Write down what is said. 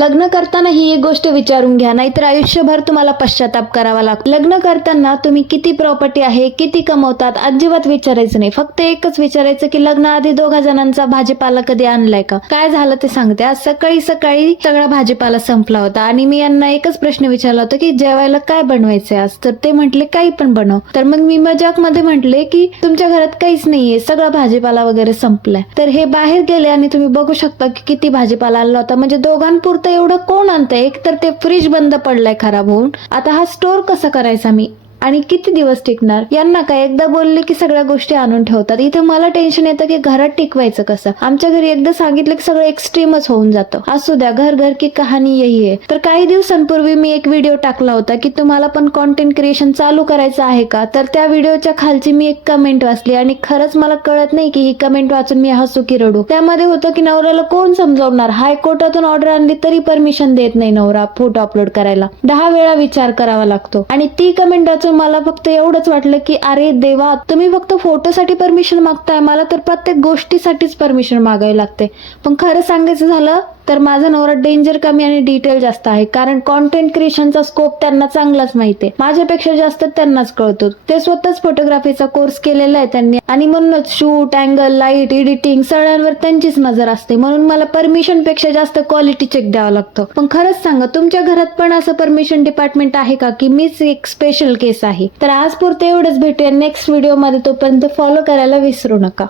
लग्न करताना ही एक गोष्ट विचारून घ्या, नाहीतर आयुष्यभर तुम्हाला पश्चाताप करावा लागतो. लग्न करताना तुम्ही किती प्रॉपर्टी आहे, किती कमवतात अजिबात विचारायचं नाही. फक्त एकच विचारायचं की लग्नाआधी 2 जणांचा भाजीपाला कधी आणलाय का. काय झालं ते सांगते. आज सकाळी सकाळी सगळा भाजीपाला संपला होता आणि मी यांना एकच प्रश्न विचारला होता की जेवायला काय बनवायचंय आज. तर ते म्हटले काही पण बनव. तर मग मी मजाक मध्ये म्हटले की तुमच्या घरात काहीच नाहीये, सगळा भाजीपाला वगैरे संपलाय. तर हे बाहेर गेले आणि तुम्ही बघू शकता की किती भाजीपाला आणला होता. म्हणजे दोघांपुरतं एवढं कोण आणतंय. एक तर ते फ्रीज बंद पडलाय खराब होऊन. आता हा स्टोर कसा करायचा मी आणि किती दिवस टिकणार. यांना काय एकदा बोलले की सगळ्या गोष्टी आणून ठेवतात. इथे मला टेन्शन येतं की घरात टिकवायचं कसं. आमच्या घरी एकदा सांगितलं की सगळं एक्स्ट्रीमच होऊन जातं. असू द्या, घर घर की कहाणी यही आहे. तर काही दिवसांपूर्वी मी एक व्हिडिओ टाकला होता की तुम्हाला पण कॉन्टेंट क्रिएशन चालू करायचं आहे का. तर त्या व्हिडिओच्या खालची मी एक कमेंट वाचली आणि खरंच मला कळत नाही की ही कमेंट वाचून मी हसू की रडू. त्यामध्ये होतं की नवऱ्याला कोण समजावणार. हायकोर्टातून ऑर्डर आणली तरी परमिशन देत नाही नवरा फोटो अपलोड करायला. 10 वेळा विचार करावा लागतो. आणि ती कमेंट वाचून मला फक्त एवढंच वाटलं की अरे देवा, तुम्ही फक्त फोटोसाठी परमिशन मागताय, मला तर प्रत्येक गोष्टीसाठीच परमिशन मागावी लागते. पण खरं सांगायचं झालं तर माझा नवरा डेंजर कमी आणि डिटेल जास्त आहे. कारण कॉन्टेंट क्रिएशनचा स्कोप त्यांना चांगलाच माहितीये. माझ्यापेक्षा जास्त त्यांनाच कळतो. ते स्वतःच फोटोग्राफीचा कोर्स केलेला आहे त्यांनी आणि म्हणूनच शूट, अँगल, लाईट, एडिटिंग सगळ्यांवर त्यांचीच नजर असते. म्हणून मला परमिशन पेक्षा जास्त क्वालिटी चेक द्यावं लागतं. पण खरंच सांगा, तुमच्या घरात पण असं परमिशन डिपार्टमेंट आहे का की मीच एक स्पेशल केस आहे. तर आज पुरते एवढंच. भेटूया नेक्स्ट व्हिडिओ मध्ये. तोपर्यंत फॉलो करायला विसरू नका.